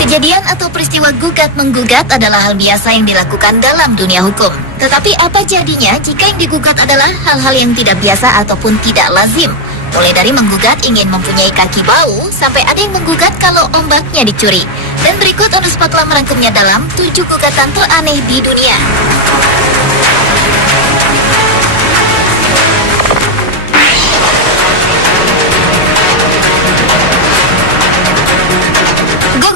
Kejadian atau peristiwa gugat-menggugat adalah hal biasa yang dilakukan dalam dunia hukum. Tetapi apa jadinya jika yang digugat adalah hal-hal yang tidak biasa ataupun tidak lazim? Mulai dari menggugat ingin mempunyai kaki bau, sampai ada yang menggugat kalau ombaknya dicuri. Dan berikut On The Spot telah merangkumnya dalam 7 gugatan teraneh di dunia.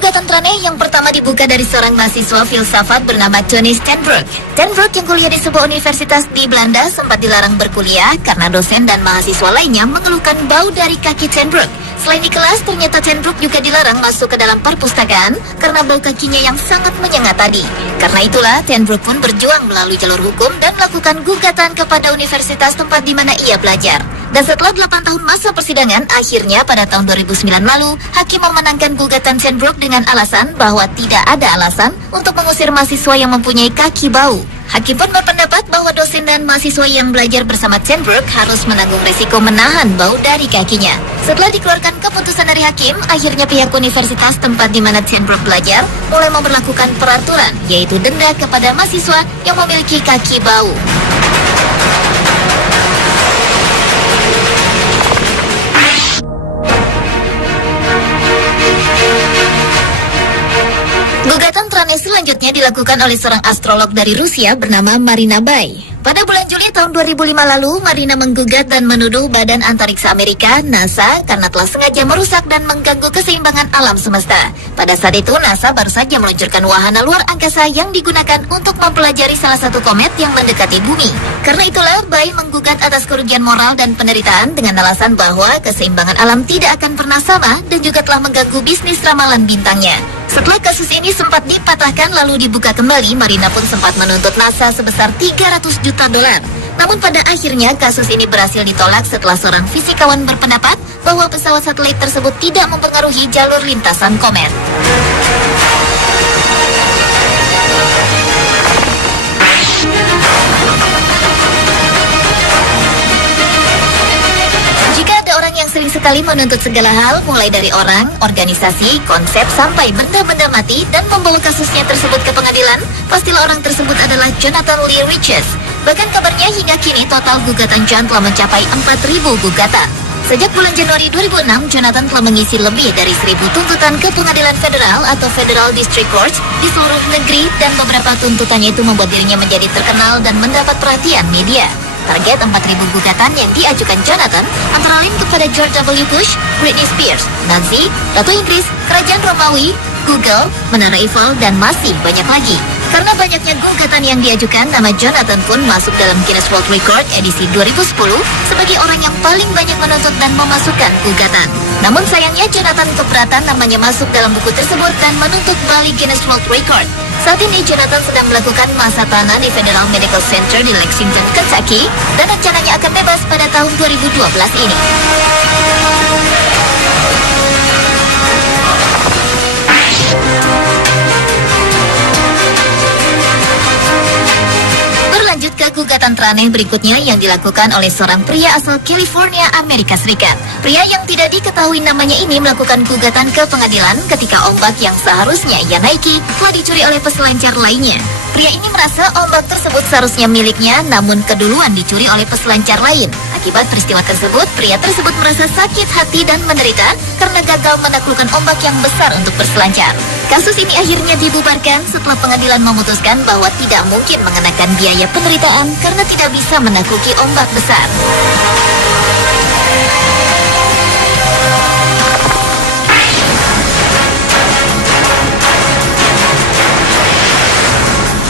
Gugatan teraneh yang pertama dibuka dari seorang mahasiswa filsafat bernama Tony Stenbroek. Stenbroek yang kuliah di sebuah universitas di Belanda sempat dilarang berkuliah karena dosen dan mahasiswa lainnya mengeluhkan bau dari kaki Stenbroek. Selain di kelas, ternyata Stenbroek juga dilarang masuk ke dalam perpustakaan karena bau kakinya yang sangat menyengat tadi. Karena itulah, Stenbroek pun berjuang melalui jalur hukum dan melakukan gugatan kepada universitas tempat di mana ia belajar. Dan setelah 8 tahun masa persidangan, akhirnya pada tahun 2009 lalu, hakim memenangkan gugatan Stenbroek dengan alasan bahwa tidak ada alasan untuk mengusir mahasiswa yang mempunyai kaki bau. Hakim pun berpendapat bahwa dosen dan mahasiswa yang belajar bersama Stenbroek harus menanggung risiko menahan bau dari kakinya. Setelah dikeluarkan keputusan dari hakim, akhirnya pihak universitas tempat di mana Stenbroek belajar mulai memberlakukan peraturan, yaitu denda kepada mahasiswa yang memiliki kaki bau. Gugatan teraneh selanjutnya dilakukan oleh seorang astrolog dari Rusia bernama Marina Bai. Pada bulan Juli tahun 2005 lalu, Marina menggugat dan menuduh Badan Antariksa Amerika, NASA, karena telah sengaja merusak dan mengganggu keseimbangan alam semesta. Pada saat itu, NASA baru saja meluncurkan wahana luar angkasa yang digunakan untuk mempelajari salah satu komet yang mendekati bumi. Karena itulah, Bai menggugat atas kerugian moral dan penderitaan dengan alasan bahwa keseimbangan alam tidak akan pernah sama dan juga telah mengganggu bisnis ramalan bintangnya. Setelah kasus ini sempat dipatahkan lalu dibuka kembali, Marina pun sempat menuntut NASA sebesar $300 juta. Namun pada akhirnya kasus ini berhasil ditolak setelah seorang fisikawan berpendapat bahwa pesawat satelit tersebut tidak mempengaruhi jalur lintasan komet. Sering sekali menuntut segala hal, mulai dari orang, organisasi, konsep, sampai benda-benda mati dan membawa kasusnya tersebut ke pengadilan, pastilah orang tersebut adalah Jonathan Lee Riches. Bahkan kabarnya hingga kini total gugatan John telah mencapai 4.000 gugatan. Sejak bulan Januari 2006, Jonathan telah mengisi lebih dari 1.000 tuntutan ke pengadilan federal atau Federal District Courts di seluruh negeri, dan beberapa tuntutannya itu membuat dirinya menjadi terkenal dan mendapat perhatian media. Target 4.000 gugatan yang diajukan Jonathan antara lain kepada George W. Bush, Britney Spears, Nazi, Ratu Inggris, Kerajaan Romawi, Google, Menara Eiffel, dan masih banyak lagi. Karena banyaknya gugatan yang diajukan, nama Jonathan pun masuk dalam Guinness World Record edisi 2010 sebagai orang yang paling banyak menuntut dan memasukkan gugatan. Namun sayangnya Jonathan keberatan namanya masuk dalam buku tersebut dan menuntut balik Guinness World Record. Saat ini Jonathan sedang melakukan masa tahanan di Federal Medical Center di Lexington, Kentucky, dan rencananya akan bebas pada tahun 2012 ini. Berlanjut ke gugatan teraneh berikutnya yang dilakukan oleh seorang pria asal California, Amerika Serikat. Pria yang tidak diketahui namanya ini melakukan gugatan ke pengadilan ketika ombak yang seharusnya ia naiki telah dicuri oleh peselancar lainnya. Pria ini merasa ombak tersebut seharusnya miliknya, namun keduluan dicuri oleh peselancar lain. Akibat peristiwa tersebut, pria tersebut merasa sakit hati dan menderita karena gagal menaklukkan ombak yang besar untuk berselancar. Kasus ini akhirnya dibubarkan setelah pengadilan memutuskan bahwa tidak mungkin mengenakan biaya penderitaan karena tidak bisa menakluki ombak besar.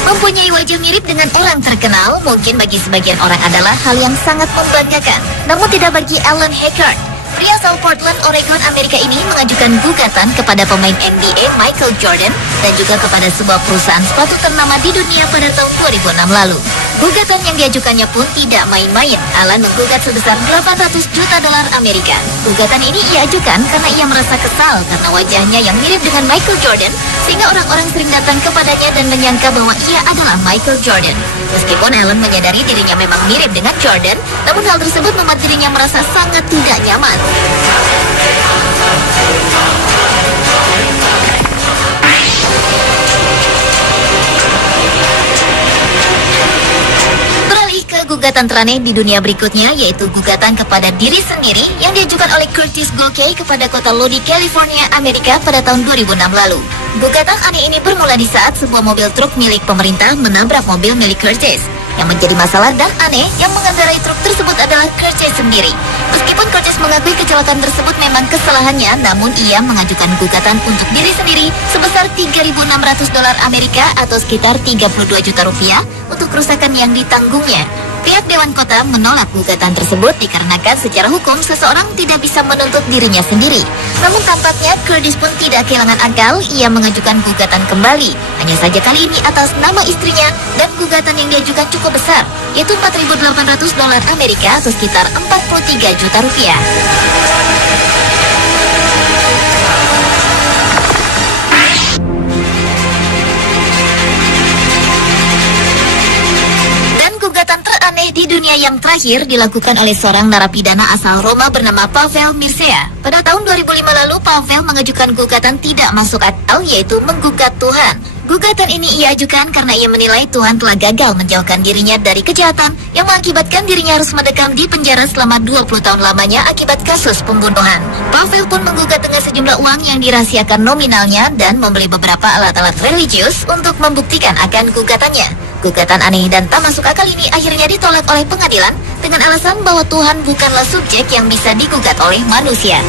Mempunyai wajah mirip dengan orang terkenal mungkin bagi sebagian orang adalah hal yang sangat membanggakan. Namun tidak bagi Alan Haggard. Pria asal Portland, Oregon, Amerika ini mengajukan gugatan kepada pemain NBA Michael Jordan dan juga kepada sebuah perusahaan sepatu ternama di dunia pada tahun 2006 lalu. Gugatan yang diajukannya pun tidak main-main. Alan menggugat sebesar $800 juta Amerika. Gugatan ini ia ajukan karena ia merasa kesal karena wajahnya yang mirip dengan Michael Jordan, sehingga orang-orang sering datang kepadanya dan menyangka bahwa ia adalah Michael Jordan. Meskipun Alan menyadari dirinya memang mirip dengan Jordan, namun hal tersebut membuat dirinya merasa sangat tidak nyaman. gugatan teraneh di dunia berikutnya, yaitu gugatan kepada diri sendiri yang diajukan oleh Curtis Gulkey kepada kota Lodi, California, Amerika pada tahun 2006 lalu. Gugatan aneh ini bermula di saat sebuah mobil truk milik pemerintah menabrak mobil milik Curtis. Yang menjadi masalah dan aneh, yang mengendarai truk tersebut adalah Curtis sendiri. Meskipun Curtis mengakui kecelakaan tersebut memang kesalahannya, namun ia mengajukan gugatan untuk diri sendiri sebesar $3.600 Amerika atau sekitar 32 juta rupiah untuk kerusakan yang ditanggungnya. Pihak Dewan Kota menolak gugatan tersebut dikarenakan secara hukum seseorang tidak bisa menuntut dirinya sendiri. Namun tampaknya Curtis pun tidak kehilangan akal, ia mengajukan gugatan kembali. Hanya saja kali ini atas nama istrinya dan gugatan yang diajukan cukup besar, yaitu $4.800 Amerika atau sekitar 43 juta rupiah. Gugatan teraneh di dunia yang terakhir dilakukan oleh seorang narapidana asal Roma bernama Pavel Mircea. Pada tahun 2005 lalu, Pavel mengajukan gugatan tidak masuk akal, yaitu menggugat Tuhan. Gugatan ini ia ajukan karena ia menilai Tuhan telah gagal menjauhkan dirinya dari kejahatan yang mengakibatkan dirinya harus mendekam di penjara selama 20 tahun lamanya akibat kasus pembunuhan. Pavel pun menggugat dengan sejumlah uang yang dirahasiakan nominalnya dan membeli beberapa alat-alat religius untuk membuktikan akan gugatannya. Gugatan aneh dan tak masuk akal ini akhirnya ditolak oleh pengadilan dengan alasan bahwa Tuhan bukanlah subjek yang bisa digugat oleh manusia.